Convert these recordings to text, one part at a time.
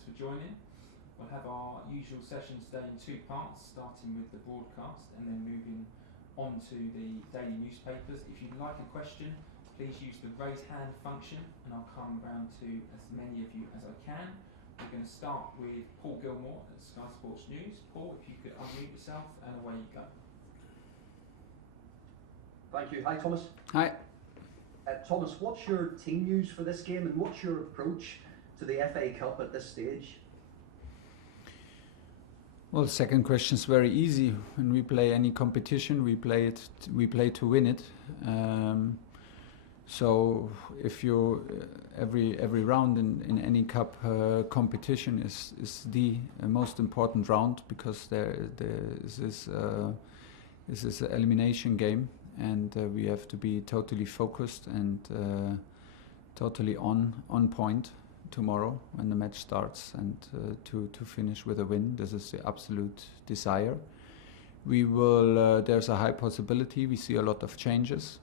thanks for joining. We'll have our usual session today in two parts, starting with the broadcast and then moving on to the daily newspapers. If you'd like a question, please use the raise hand function and I'll come round to as many of you as I can. We're going to start with Paul Gilmore at Sky Sports News. Paul, if you could unmute yourself and away you go. Thank you. Hi, Thomas. Hi. Thomas, what's your team news for this game and what's your approach to the FA Cup at this stage? Well, the second question is very easy. When we play any competition, we play to win it. So if you every round in any cup competition is the most important round, because this is an elimination game, and we have to be totally focused and totally on point tomorrow when the match starts, and to finish with a win. This is the absolute desire. We will. There's a high possibility we see a lot of changes.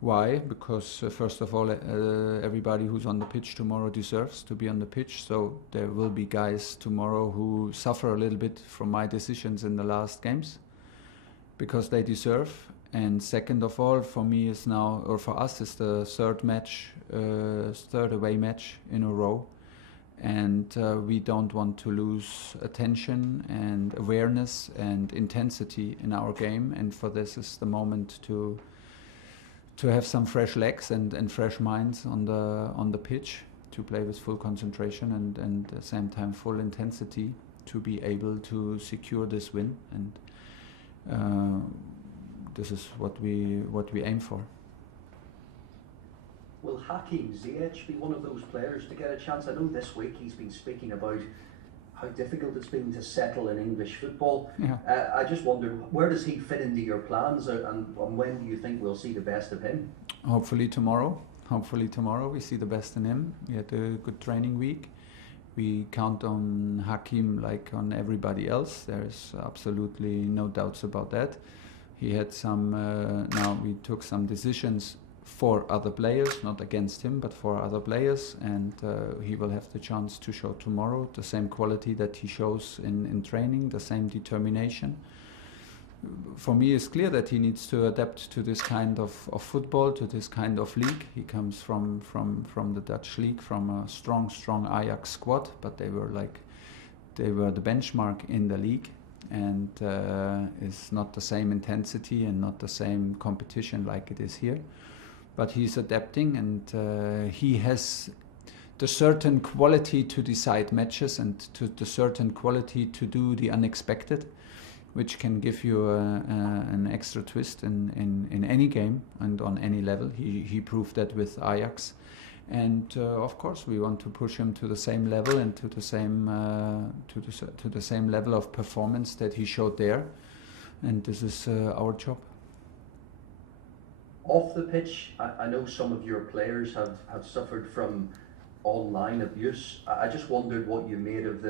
Why? Because first of all, everybody who's on the pitch tomorrow deserves to be on the pitch. So there will be guys tomorrow who suffer a little bit from my decisions in the last games, because they deserve. And second of all, for me is now, or for us, is the third away match in a row, and we don't want to lose attention and awareness and intensity in our game. And for this is the moment to have some fresh legs and fresh minds on the pitch, to play with full concentration and at the same time full intensity, to be able to secure this win. And this is what we aim for. Will Hakim Ziyech be one of those players to get a chance? I know this week he's been speaking about how difficult it's been to settle in English football. Yeah. I just wondered, where does he fit into your plans, and when do you think we'll see the best of him? Hopefully tomorrow we see the best in him. We had a good training week. We count on Hakim like on everybody else. There's absolutely no doubts about that. He had some, now we took some decisions for other players, not against him, but for other players, and he will have the chance to show tomorrow the same quality that he shows in training, the same determination. For me, it's clear that he needs to adapt to this kind of football, to this kind of league. He comes from the Dutch league, from a strong Ajax squad, but they were the benchmark in the league. And it's not the same intensity and not the same competition like it is here. But he's adapting, and he has the certain quality to decide matches and to the certain quality to do the unexpected, which can give you an extra twist in any game and on any level. He proved that with Ajax. And of course, we want to push him to the same level and to the same level of performance that he showed there. And this is our job. Off the pitch, I know some of your players have suffered from online abuse. I just wondered what you made of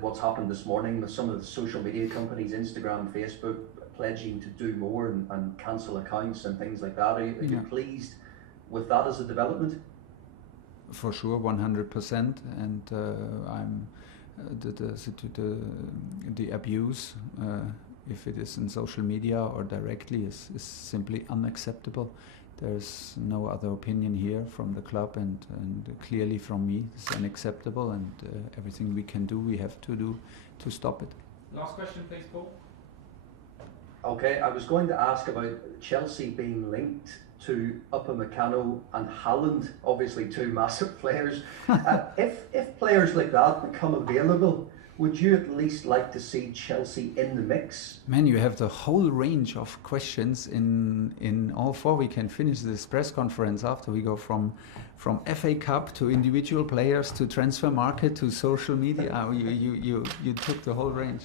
what's happened this morning with some of the social media companies, Instagram, Facebook, pledging to do more and cancel accounts and things like that. Are you pleased with that as a development? For sure, 100%. And I'm the abuse, if it is in social media or directly, is simply unacceptable. There's no other opinion here from the club and clearly from me. It's unacceptable, and everything we can do, we have to do to stop it. Last question, please, Paul. Okay, I was going to ask about Chelsea being linked to Upamecano and Haaland, obviously two massive players. If players like that become available, would you at least like to see Chelsea in the mix? Man, you have the whole range of questions in all four. We can finish this press conference after we go from FA Cup to individual players to transfer market to social media. You took the whole range.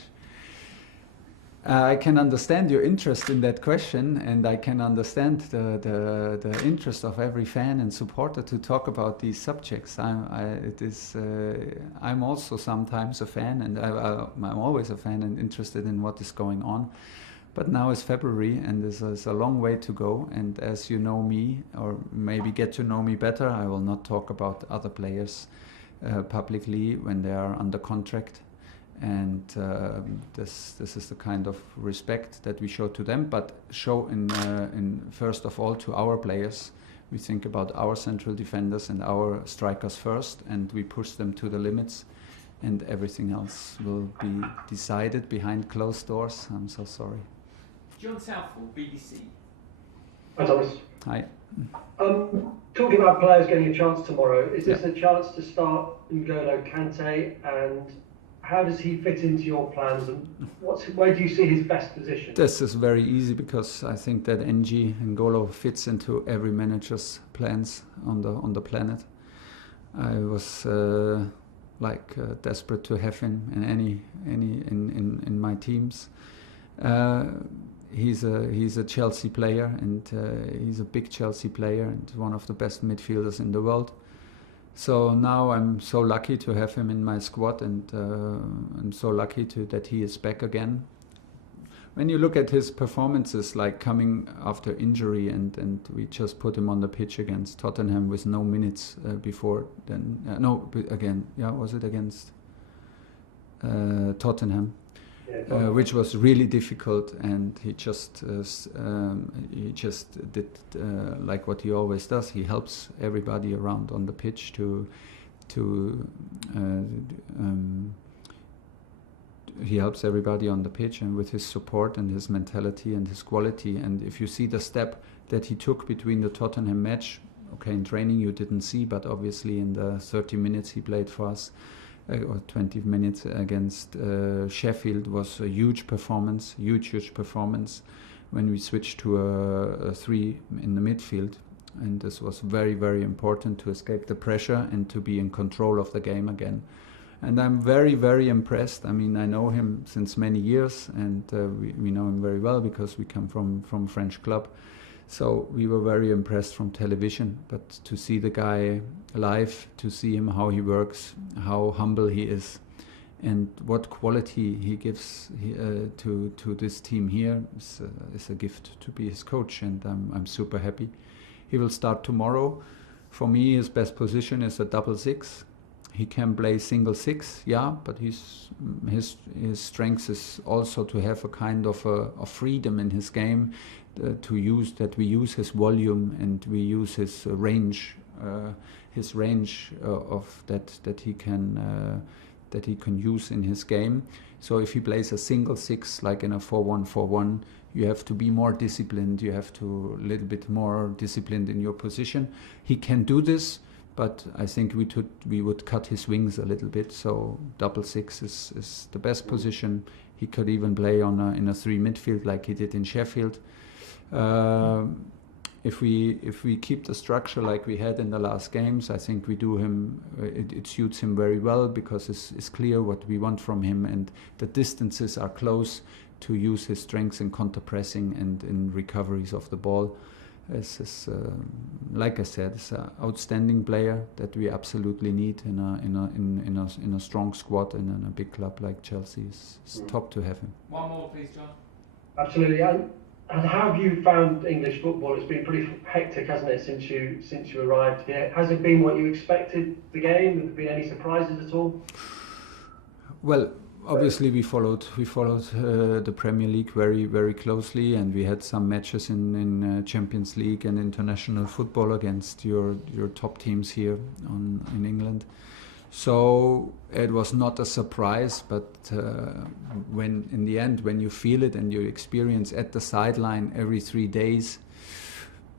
I can understand your interest in that question, and I can understand the interest of every fan and supporter to talk about these subjects. I'm also sometimes a fan, and I'm always a fan and interested in what is going on. But now is February, and there's a long way to go. And as you know me, or maybe get to know me better, I will not talk about other players publicly when they are under contract. And this is the kind of respect that we show to them, but show in first of all to our players. We think about our central defenders and our strikers first, and we push them to the limits, and everything else will be decided behind closed doors. I'm so sorry. John Southall, BBC. Hi, Thomas. Hi. Talking about players getting a chance tomorrow, is this a chance to start N'Golo Kante, and how does he fit into your plans, and where do you see his best position? This is very easy because I think that N'Golo fits into every manager's plans on the planet. I was desperate to have him in in my teams. He's a Chelsea player, and he's a big Chelsea player and one of the best midfielders in the world. So now I'm so lucky to have him in my squad, and I'm so lucky that he is back again. When you look at his performances, like coming after injury, and we just put him on the pitch against Tottenham with no minutes before then. Was it against Tottenham? Yeah, which was really difficult, and he just did like what he always does. He helps everybody around on the pitch he helps everybody on the pitch, and with his support and his mentality and his quality. And if you see the step that he took between the Tottenham match, okay, in training you didn't see, but obviously in the 30 minutes he played for us, or 20 minutes against Sheffield, was a huge performance, huge performance when we switched to a 3 in the midfield. And this was very, very important to escape the pressure and to be in control of the game again. And I'm very, very impressed. I mean, I know him since many years, and we know him very well because we come from French club. So we were very impressed from television, but to see the guy live, to see him how he works, how humble he is, and what quality he gives to this team here is a gift to be his coach, and I'm super happy. He will start tomorrow. For me, his best position is a 6-6. He can play single 6, yeah, but his strength is also to have a kind of a freedom in his game, we use his volume and we use his range of that he can use in his game. So if he plays a single 6 like in a 4-1-4-1, you have to be more disciplined. You have to a little bit more disciplined in your position. He can do this, but I think we would cut his wings a little bit. So 6-6 is the best position. He could even play in a 3 midfield like he did in Sheffield. If we keep the structure like we had in the last games, I think we do him. It suits him very well because it's clear what we want from him, and the distances are close to use his strengths in counter pressing and in recoveries of the ball. Like I said, it's an outstanding player that we absolutely need in a strong squad and in a big club like Chelsea. It's top to have him. One more, please, John. Absolutely. And how have you found English football? It's been pretty hectic, hasn't it, since you arrived here? Has it been what you expected, the game? Have there been any surprises at all? Well, obviously we followed the Premier League very, very closely, and we had some matches in Champions League and international football against your top teams here in England. So it was not a surprise, but when in the end, when you feel it and you experience at the sideline every 3 days,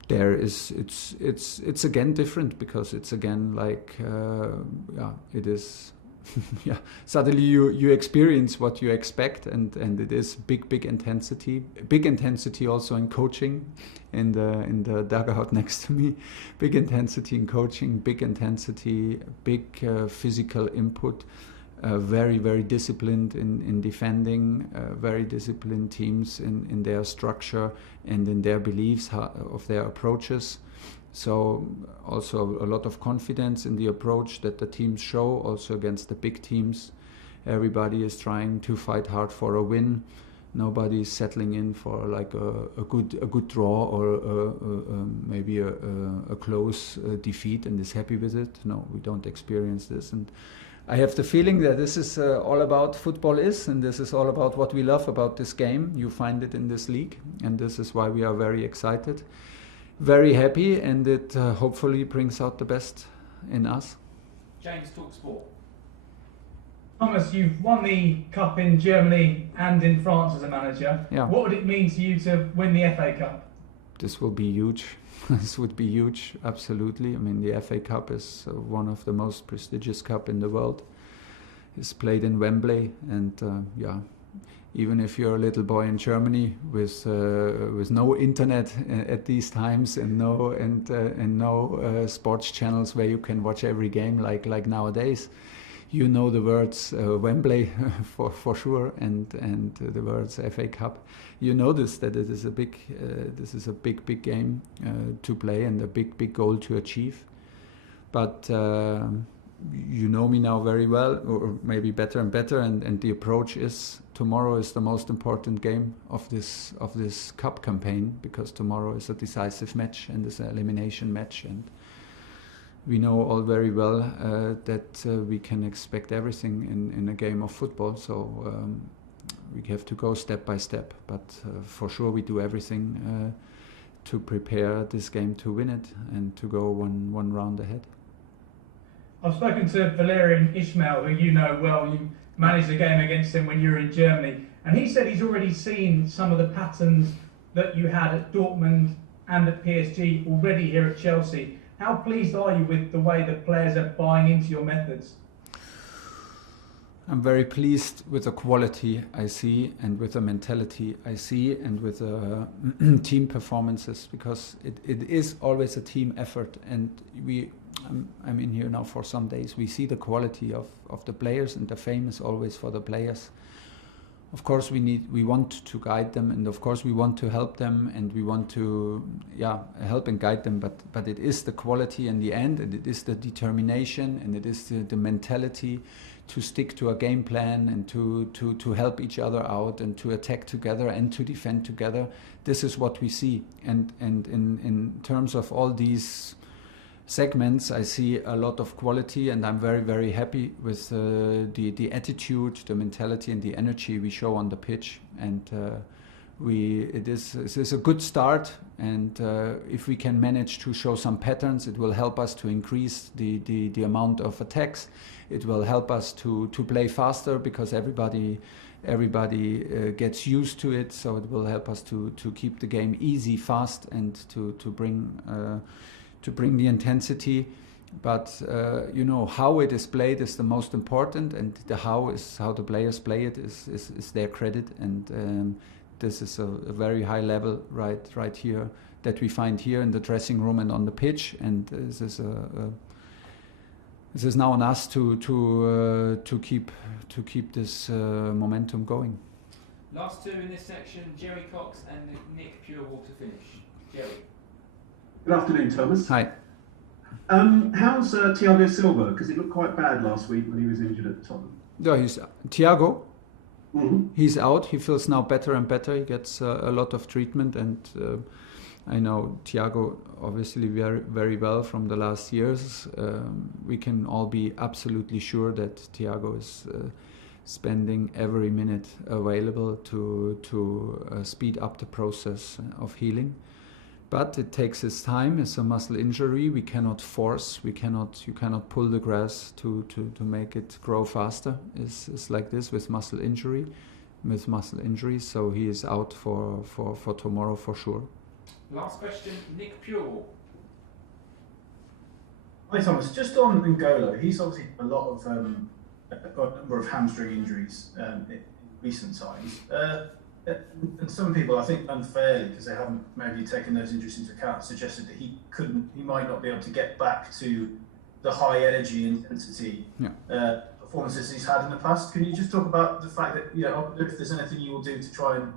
it's again different, because it's again like it is. Yeah, suddenly you experience what you expect, and it is big intensity also in coaching, in the dugout next to me, big intensity in coaching, big intensity, big physical input, very, very disciplined in defending, very disciplined teams in their structure and in their beliefs of their approaches. So also a lot of confidence in the approach that the teams show, also against the big teams. Everybody is trying to fight hard for a win. Nobody is settling in for like a good draw or maybe a close defeat and is happy with it. No, we don't experience this. And I have the feeling that this is all about football and this is all about what we love about this game. You find it in this league, and this is why we are very excited, very happy, and it hopefully brings out the best in us. James, talk sport. Thomas, you've won the Cup in Germany and in France as a manager. Yeah. What would it mean to you to win the FA Cup? This will be huge. This would be huge, absolutely. I mean, the FA Cup is one of the most prestigious cup in the world. It's played in Wembley, and even if you're a little boy in Germany with no internet at these times and no sports channels where you can watch every game like nowadays, you know the words Wembley for sure, and the words FA Cup. You know that it is a big game to play and a big goal to achieve. But you know me now very well, or maybe better and better, and the approach is tomorrow is the most important game of this cup campaign, because tomorrow is a decisive match and is an elimination match, and we know all very well that we can expect everything in a game of football. So we have to go step by step, but for sure we do everything to prepare this game to win it and to go one round ahead. I've spoken to Valerian Ismail, who you know well. You managed a game against him when you were in Germany, and he said he's already seen some of the patterns that you had at Dortmund and at PSG already here at Chelsea. How pleased are you with the way the players are buying into your methods? I'm very pleased with the quality I see, and with the mentality I see, and with the team performances, because it is always a team effort, and I'm in here now for some days. We see the quality of the players, and the fame is always for the players. Of course we want to guide them, and of course we want to help them, and we want to help and guide them, but it is the quality in the end, and it is the determination, and it is the mentality to stick to a game plan, and to help each other out, and to attack together and to defend together. This is what we see, and in terms of all these segments, I see a lot of quality, and I'm very, very happy with the attitude, the mentality, and the energy we show on the pitch. And it is a good start. And if we can manage to show some patterns, it will help us to increase the amount of attacks. It will help us to play faster, because everybody gets used to it. So it will help us to keep the game easy, fast, and to bring the intensity. But how it is played is the most important, and the how the players play it is their credit, and this is a very high level right here that we find here in the dressing room and on the pitch, and this is now on us to keep this momentum going. Last two in this section, Jerry Cox and Nick Purewall to finish. Jerry. Good afternoon, Thomas. Hi. How's Thiago Silva? Because he looked quite bad last week when he was injured at Tottenham. No, Thiago. Mm-hmm. He's out. He feels now better and better. He gets a lot of treatment, and I know Thiago obviously very, very well from the last years. We can all be absolutely sure that Thiago is spending every minute available to speed up the process of healing. But it takes its time. It's a muscle injury. We cannot force. You cannot pull the grass to make it grow faster. It's like this with muscle injury, So he is out for tomorrow for sure. Last question, Nick Purewall. Hi Thomas, just on N'Golo, he's obviously got a number of hamstring injuries in recent times. And some people, I think unfairly, because they haven't maybe taken those injuries into account, suggested that he might not be able to get back to the high energy intensity performances he's had in the past. Can you just talk about the fact that, if there's anything you will do to try and,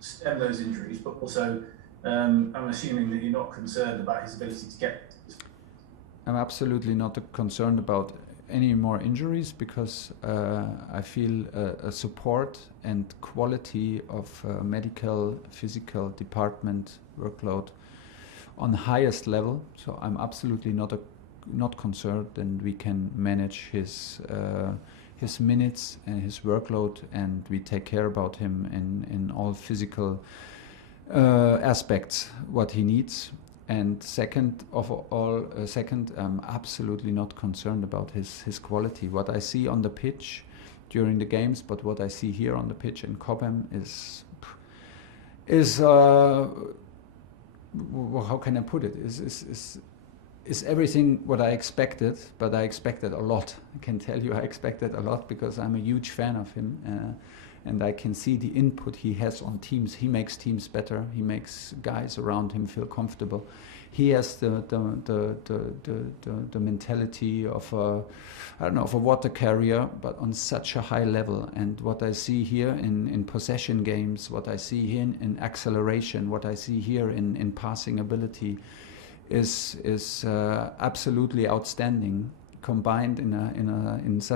stem those injuries, but also I'm assuming that you're not concerned about his ability to get. I'm absolutely not concerned about any more injuries because I feel a support and quality of medical, physical department workload on the highest level. So I'm absolutely not concerned, and we can manage his minutes and his workload, and we take care about him in all physical aspects what he needs. And second, I'm absolutely not concerned about his quality. What I see on the pitch during the games, but what I see here on the pitch in Cobham is how can I put it? Is everything what I expected, but I expected a lot. I can tell you I expected a lot because I'm a huge fan of him. And I can see the input he has on teams. He makes teams better. He makes guys around him feel comfortable. He has the mentality of a water carrier, but on such a high level. And what I see here in possession games, what I see here in acceleration, what I see here in passing ability, is absolutely outstanding. Combined in such